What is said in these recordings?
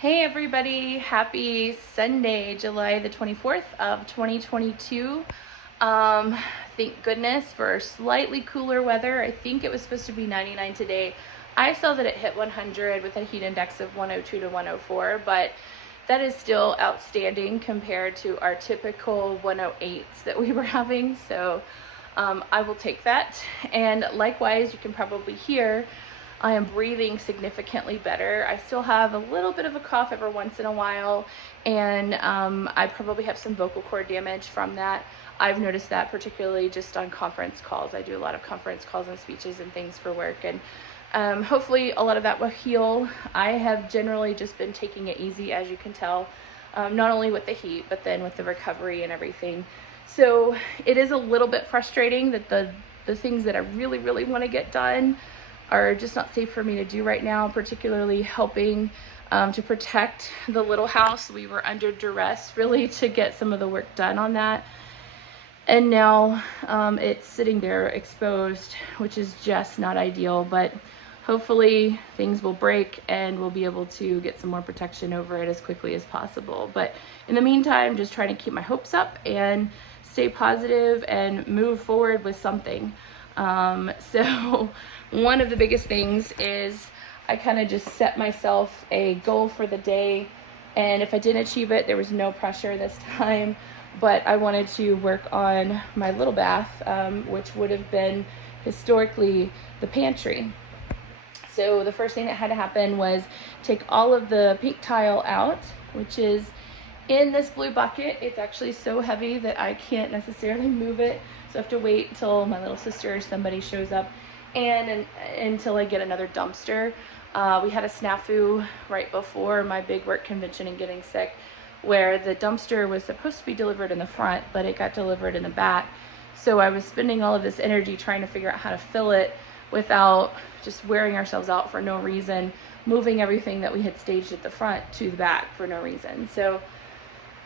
Hey everybody, happy Sunday, July the 24th of 2022. Thank goodness for slightly cooler weather. I think it was supposed to be 99 today. I saw that it hit 100 with a heat index of 102 to 104, but that is still outstanding compared to our typical 108s that we were having. So I will take that. And likewise, you can probably hear I am breathing significantly better. I still have a little bit of a cough every once in a while, and I probably have some vocal cord damage from that. I've noticed that particularly just on conference calls. I do a lot of conference calls and speeches and things for work, and hopefully a lot of that will heal. I have generally just been taking it easy, as you can tell, not only with the heat, but then with the recovery and everything. So it is a little bit frustrating that the things that I really want to get done are just not safe for me to do right now, particularly helping to protect the little house. We were under duress really to get some of the work done on that. And now it's sitting there exposed, which is just not ideal, but hopefully things will break and we'll be able to get some more protection over it as quickly as possible. But in the meantime, just trying to keep my hopes up and stay positive and move forward with something. So one of the biggest things is I kind of just set myself a goal for the day, and if I didn't achieve it, there was no pressure this time, but I wanted to work on my little bath, which would have been historically the pantry. So the first thing that had to happen was take all of the pink tile out, which is in this blue bucket. It's actually so heavy that I can't necessarily move it, so I have to wait until my little sister or somebody shows up and until I get another dumpster. We had a snafu right before my big work convention and getting sick, where the dumpster was supposed to be delivered in the front, but it got delivered in the back. So I was spending all of this energy trying to figure out how to fill it without just wearing ourselves out for no reason, moving everything that we had staged at the front to the back for no reason. So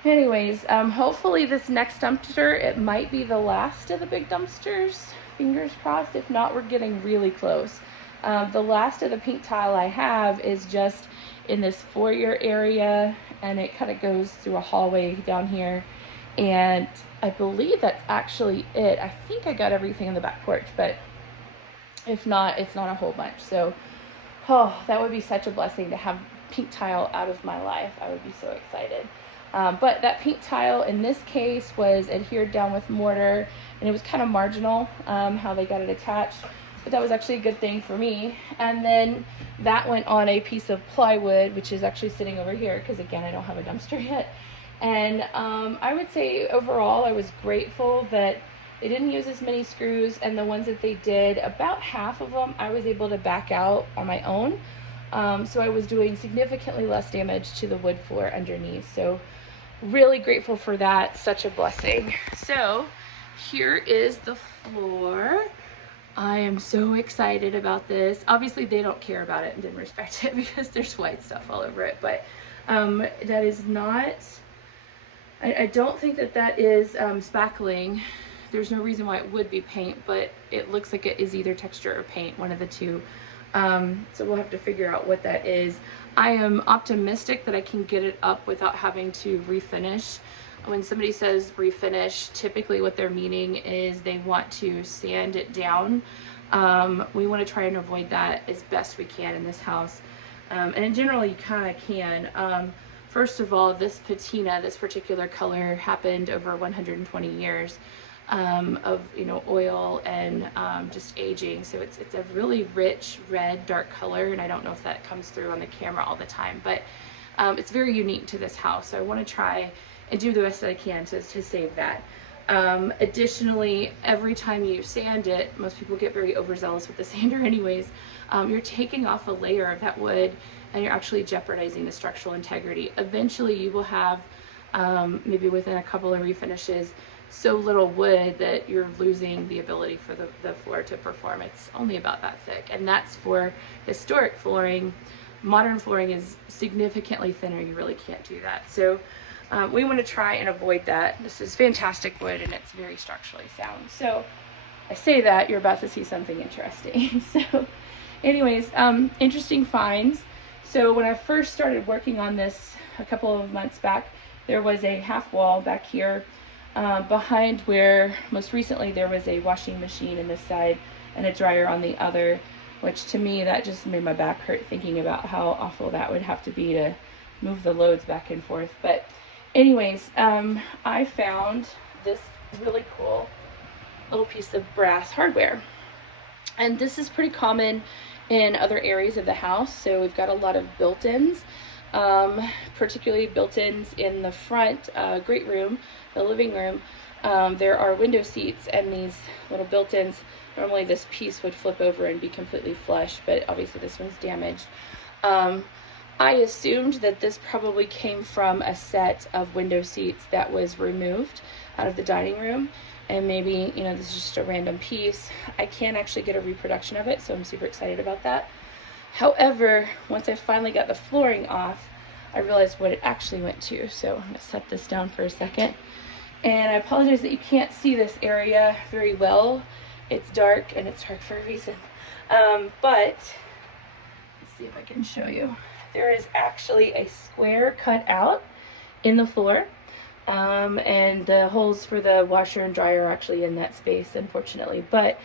anyways, hopefully this next dumpster, it might be the last of the big dumpsters. Fingers crossed. If not, we're getting really close. The last of the pink tile I have is just in this foyer area, and it kind of goes through a hallway down here, and I believe that's actually it. I think I got everything in the back porch, but if not, it's not a whole bunch. So that would be such a blessing to have pink tile out of my life. I would be so excited. But that pink tile in this case was adhered down with mortar, and it was kind of marginal how they got it attached, but that was actually a good thing for me. And then that went on a piece of plywood, which is actually sitting over here because, again, I don't have a dumpster yet. And I would say overall I was grateful that they didn't use as many screws, and the ones that they did, about half of them I was able to back out on my own. So I was doing significantly less damage to the wood floor underneath. So really grateful for that. Such a blessing. So here is the floor. I am so excited about this. Obviously they don't care about it and didn't respect it because there's white stuff all over it, but that is not, I don't think that is spackling. There's no reason why it would be paint, but it looks like it is either texture or paint, one of the two. So we'll have to figure out what that is. I am optimistic that I can get it up without having to refinish. When somebody says refinish, typically what they're meaning is they want to sand it down. We want to try and avoid that as best we can in this house. And in general, you kind of can. First of all, this patina, this particular color, happened over 120 years. Of oil and just aging, so it's a really rich red dark color, and I don't know if that comes through on the camera all the time, but it's very unique to this house, so I want to try and do the best that I can to save that. Additionally, every time you sand it, most people get very overzealous with the sander anyways, you're taking off a layer of that wood and you're actually jeopardizing the structural integrity. Eventually you will have maybe within a couple of refinishes so little wood that you're losing the ability for the floor to perform. It's only about that thick, and that's for historic flooring. Modern flooring is significantly thinner. You really can't do that. So we want to try and avoid that. This is fantastic wood, and it's very structurally sound. So I say that, you're about to see something interesting. So anyways, interesting finds. So when I first started working on this a couple of months back, there was a half wall back here behind where most recently there was a washing machine in this side and a dryer on the other, which to me that just made my back hurt thinking about how awful that would have to be to move the loads back and forth. But anyways, I found this really cool little piece of brass hardware, and this is pretty common in other areas of the house. So we've got a lot of built-ins, particularly built-ins in the front great room, the living room. There are window seats, and these little built-ins, normally this piece would flip over and be completely flush, but obviously this one's damaged. I assumed that this probably came from a set of window seats that was removed out of the dining room, and maybe, you know, this is just a random piece. I can actually get a reproduction of it, so I'm super excited about that. However, once I finally got the flooring off, I realized what it actually went to. So I'm going to set this down for a second. And I apologize that you can't see this area very well. It's dark, and it's dark for a reason. But let's see if I can show you. There is actually a square cut out in the floor. And the holes for the washer and dryer are actually in that space, unfortunately. But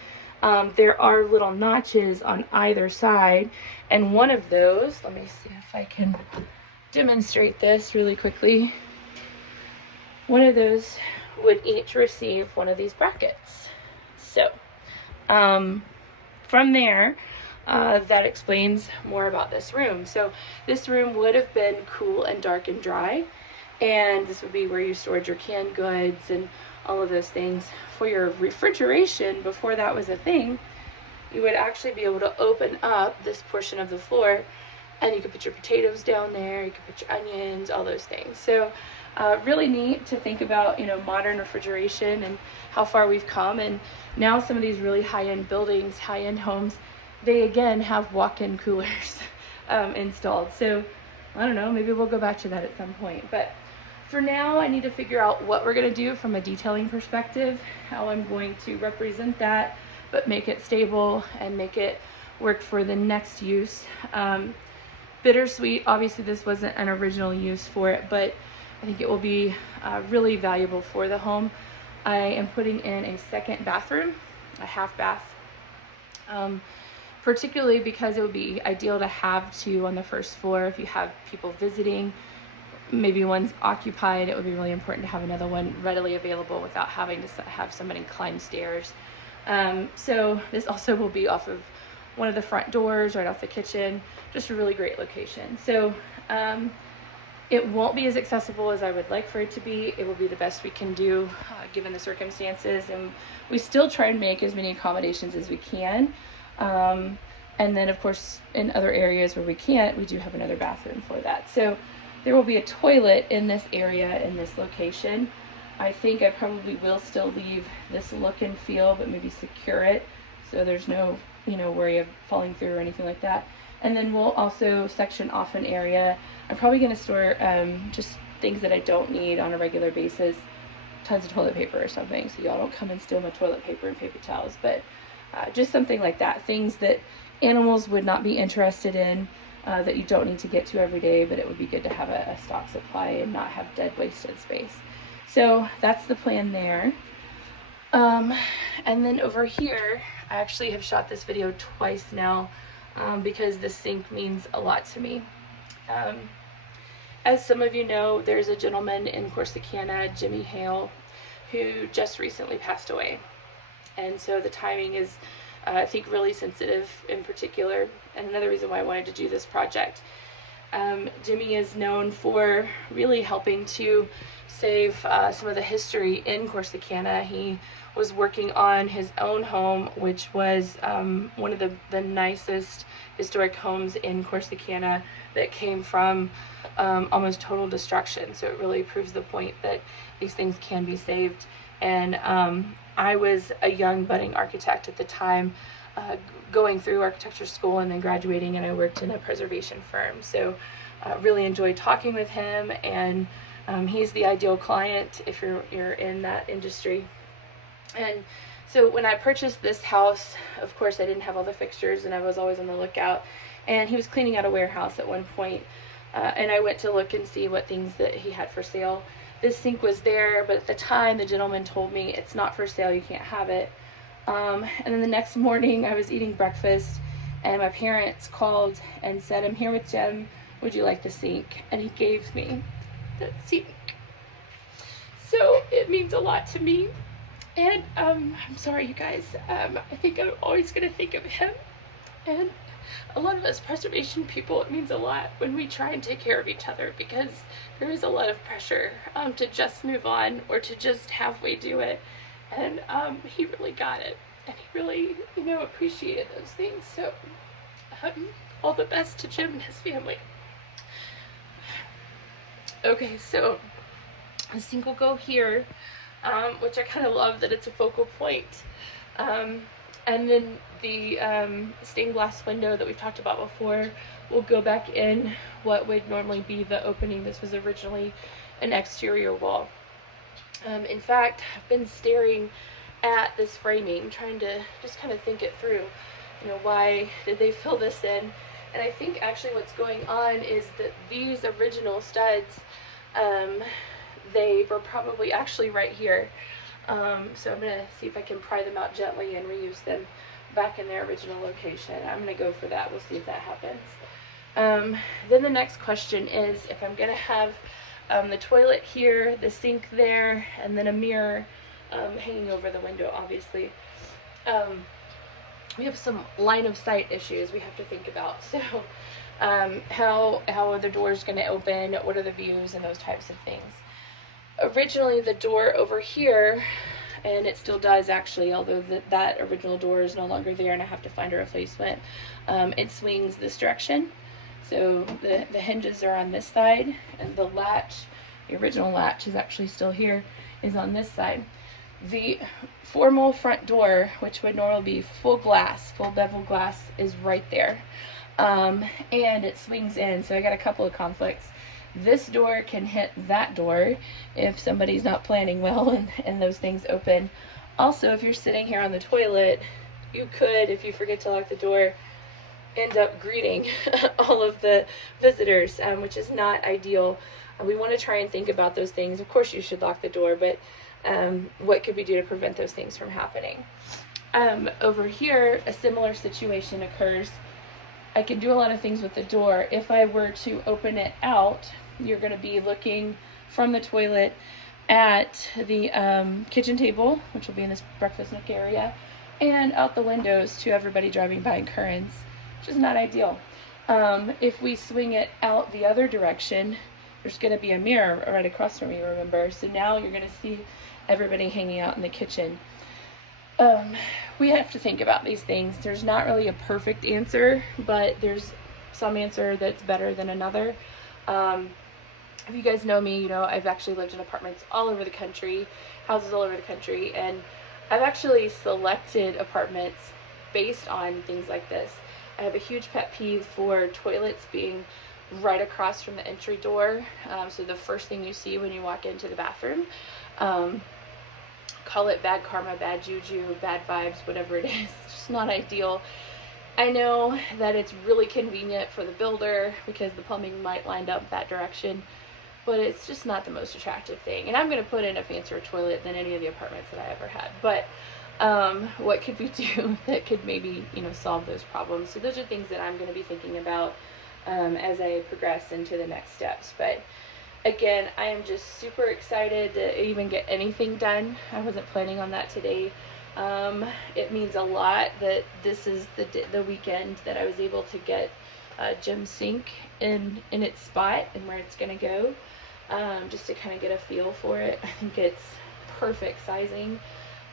there are little notches on either side, and one of those, let me see if I can demonstrate this really quickly. One of those would each receive one of these brackets. So from there, that explains more about this room. So this room would have been cool and dark and dry, and this would be where you stored your canned goods and all of those things. For your refrigeration, before that was a thing, you would actually be able to open up this portion of the floor, and you could put your potatoes down there, you could put your onions, all those things. So really neat to think about, you know, modern refrigeration and how far we've come. And now some of these really high-end buildings, high-end homes, they again have walk-in coolers installed. So I don't know, maybe we'll go back to that at some point. But for now, I need to figure out what we're going to do from a detailing perspective, how I'm going to represent that, but make it stable and make it work for the next use. Bittersweet, obviously this wasn't an original use for it, but I think it will be really valuable for the home. I am putting in a second bathroom, a half bath, particularly because it would be ideal to have two on the first floor if you have people visiting. Maybe one's occupied, it would be really important to have another one readily available without having to have somebody climb stairs. So this also will be off of one of the front doors, right off the kitchen, just a really great location. So it won't be as accessible as I would like for it to be. It will be the best we can do given the circumstances, and we still try and make as many accommodations as we can. And then of course in other areas where we can't, we do have another bathroom for that. So there will be a toilet in this area, in this location. I think I probably will still leave this look and feel, but maybe secure it so there's no, you know, worry of falling through or anything like that. And then we'll also section off an area. I'm probably going to store just things that I don't need on a regular basis, tons of toilet paper or something, so y'all don't come and steal my toilet paper and paper towels, but just something like that, things that animals would not be interested in, that you don't need to get to every day, but it would be good to have a stock supply and not have dead wasted space. So that's the plan there. And then over here, I actually have shot this video twice now because the sink means a lot to me. As some of you know, there's a gentleman in Corsicana, Jim Hale, who just recently passed away. And so the timing is, I think, really sensitive in particular, and another reason why I wanted to do this project. Jimmy is known for really helping to save some of the history in Corsicana. He was working on his own home, which was one of the nicest historic homes in Corsicana that came from almost total destruction. So it really proves the point that these things can be saved. And I was a young budding architect at the time, going through architecture school and then graduating, and I worked in a preservation firm. So really enjoyed talking with him, and he's the ideal client if you're in that industry. And so when I purchased this house, of course I didn't have all the fixtures, and I was always on the lookout, and he was cleaning out a warehouse at one point, and I went to look and see what things that he had for sale. This sink was there, but at the time the gentleman told me it's not for sale, you can't have it. And then the next morning I was eating breakfast and my parents called and said, "I'm here with Jim, would you like the sink?" And he gave me that sink. So it means a lot to me. And I'm sorry, you guys, I think I'm always going to think of him. And a lot of us preservation people, it means a lot when we try and take care of each other, because there is a lot of pressure to just move on or to just halfway do it. And he really got it, and he really, you know, appreciated those things. So all the best to Jim and his family. Okay, so the sink will go here, which I kind of love that it's a focal point. And then the stained glass window that we've talked about before will go back in what would normally be the opening. This was originally an exterior wall. In fact, I've been staring at this framing, trying to just kind of think it through. You know, why did they fill this in? And I think actually what's going on is that these original studs, they were probably actually right here. So I'm going to see if I can pry them out gently and reuse them back in their original location. I'm going to go for that. We'll see if that happens. Then the next question is if I'm going to have the toilet here, the sink there, and then a mirror hanging over the window, obviously. We have some line of sight issues we have to think about. So how are the doors going to open? What are the views and those types of things? Originally the door over here, and it still does actually, although that original door is no longer there and I have to find a replacement, it swings this direction. So the hinges are on this side, and the latch, the original latch is actually still here, is on this side. The formal front door, which would normally be full glass, full bevel glass, is right there. And it swings in, so I got a couple of conflicts. This door can hit that door if somebody's not planning well and those things open. Also, if you're sitting here on the toilet, you could, if you forget to lock the door, end up greeting all of the visitors, which is not ideal. We want to try and think about those things. Of course you should lock the door, but what could we do to prevent those things from happening? Over here, a similar situation occurs. I can do a lot of things with the door. If I were to open it out, you're going to be looking from the toilet at the kitchen table, which will be in this breakfast nook area, and out the windows to everybody driving by in Currens, which is not ideal. If we swing it out the other direction, there's going to be a mirror right across from you, remember? So now you're going to see everybody hanging out in the kitchen. We have to think about these things. There's not really a perfect answer, but there's some answer that's better than another. If you guys know me, you know I've actually lived in apartments all over the country, houses all over the country, and I've actually selected apartments based on things like this. I have a huge pet peeve for toilets being right across from the entry door, so the first thing you see when you walk into the bathroom. Call it bad karma, bad juju, bad vibes, whatever it is. It's just not ideal. I know that it's really convenient for the builder because the plumbing might line up that direction, but it's just not the most attractive thing. And I'm going to put in a fancier toilet than any of the apartments that I ever had. But what could we do that could maybe, you know, solve those problems? So those are things that I'm going to be thinking about as I progress into the next steps. But again, I am just super excited to even get anything done. I wasn't planning on that today. It means a lot that this is the weekend that I was able to get Jim's sink in its spot and where it's going to go, just to kind of get a feel for it. I think it's perfect sizing,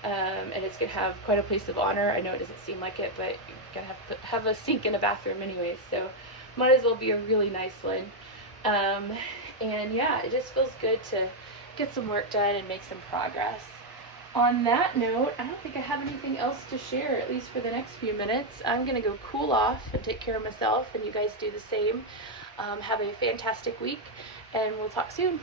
and it's going to have quite a place of honor. I know it doesn't seem like it, but you're going to have a sink in a bathroom anyways, so might as well be a really nice one. And yeah, it just feels good to get some work done and make some progress. On that note, I don't think I have anything else to share, at least for the next few minutes. I'm going to go cool off and take care of myself, and you guys do the same. Have a fantastic week, and we'll talk soon.